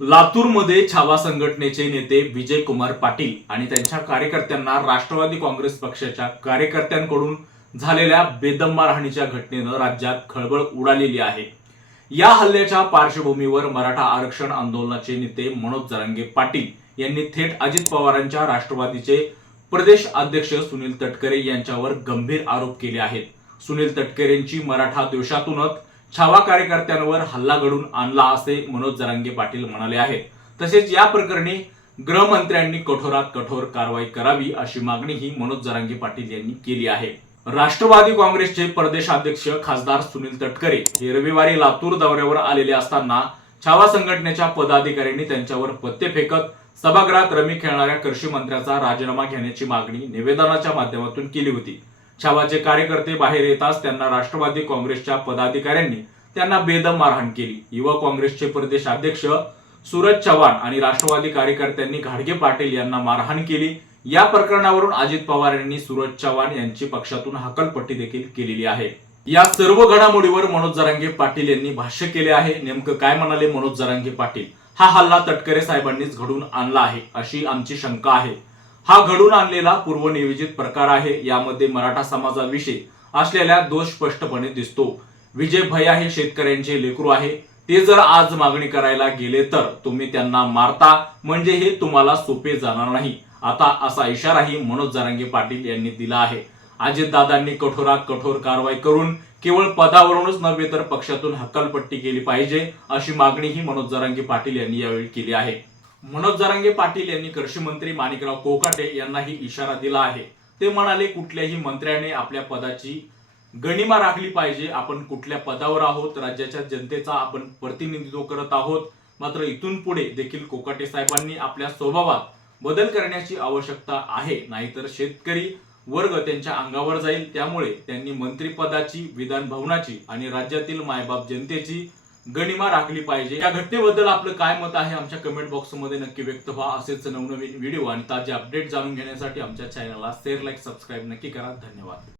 लातूरमध्ये छावा संघटनेचे नेते विजय कुमार पाटील आणि त्यांच्या कार्यकर्त्यांना राष्ट्रवादी काँग्रेस पक्षाच्या कार्यकर्त्यांकडून झालेल्या बेदम मारहाणीच्या घटनेनं राज्यात खळबळ उडालेली आहे. या हल्ल्याच्या पार्श्वभूमीवर मराठा आरक्षण आंदोलनाचे नेते मनोज जरांगे पाटील यांनी थेट अजित पवारांच्या राष्ट्रवादीचे प्रदेश अध्यक्ष सुनील तटकरे यांच्यावर गंभीर आरोप केले आहेत. सुनील तटकरेंची मराठा द्वेषातूनच छावा कार्यकर्त्यांवर हल्ला घडून आणला असे मनोज जरांगे पाटील म्हणाले आहेत. तसेच या प्रकरणी गृहमंत्र्यांनी कठोरात कठोर कारवाई करावी अशी मागणीही मनोज जरांगे पाटील यांनी केली आहे. राष्ट्रवादी काँग्रेसचे प्रदेशाध्यक्ष खासदार सुनील तटकरे हे रविवारी लातूर दौऱ्यावर आलेले असताना छावा संघटनेच्या पदाधिकाऱ्यांनी त्यांच्यावर पत्ते फेकत सभागृहात रमी खेळणाऱ्या कृषी मंत्र्याचा राजीनामा घेण्याची मागणी निवेदनाच्या माध्यमातून केली होती. छावाचे कार्यकर्ते बाहेर येताच त्यांना राष्ट्रवादी काँग्रेसच्या पदाधिकाऱ्यांनी त्यांना बेदम मारहाण केली. युवा काँग्रेसचे प्रदेश अध्यक्ष सूरज चव्हाण आणि राष्ट्रवादी कार्यकर्त्यांनी घाडगे पाटील यांना मारहाण केली. या प्रकरणावरून अजित पवार यांनी सूरज चव्हाण यांची पक्षातून हकलपट्टी देखील केलेली आहे. या सर्व घडामोडीवर मनोज जरांगे पाटील यांनी भाष्य केले आहे. नेमकं काय म्हणाले मनोज जरांगे पाटील? हा हल्ला तटकरे साहेबांनीच घडून आणला आहे अशी आमची शंका आहे. हा घडून आणलेला पूर्वनियोजित प्रकार आहे. यामध्ये मराठा समाजाविषयी असलेला दोष स्पष्टपणे दिसतो. विजय भैया हे शेतकऱ्यांचे लेकरू आहे. ते जर आज मागणी करायला गेले तर तुम्ही त्यांना मारता. म्हणजे हे तुम्हाला सोपे जाणार नाही. आता असा इशाराही मनोज जरांगे पाटील यांनी दिला आहे. अजितदादांनी कठोरात कठोर कारवाई करून केवळ पदावरूनच नव्हे तर पक्षातून हक्कलपट्टी केली पाहिजे अशी मागणीही मनोज जरांगी पाटील यांनी यावेळी केली आहे. मनोज जरांगे पाटील यांनी कृषी मंत्री माणिकराव कोकाटे यांनाही इशारा दिला आहे. ते म्हणाले कुठल्याही मंत्र्याने आपल्या पदाची गणिमा राखली पाहिजे. आपण कुठल्या पदावर आहोत? राज्याच्या जनतेचा आपण प्रतिनिधित्व करत आहोत. मात्र इथून पुढे देखील कोकाटे साहेबांनी आपल्या स्वभावात बदल करण्याची आवश्यकता आहे. नाहीतर शेतकरी वर्ग त्यांच्या अंगावर जाईल. त्यामुळे त्यांनी मंत्रिपदाची विधान भवनाची आणि राज्यातील मायबाप जनतेची गणिमा राखली पाहिजे. या घटनेबद्दल आपलं काय मत आहे? आमच्या कमेंट बॉक्समध्ये नक्की व्यक्त व्हा. असेच नवनवीन व्हिडिओ आणि ताजे अपडेट जाणून घेण्यासाठी आमच्या चॅनलला शेअर लाईक सबस्क्राईब नक्की करा. धन्यवाद.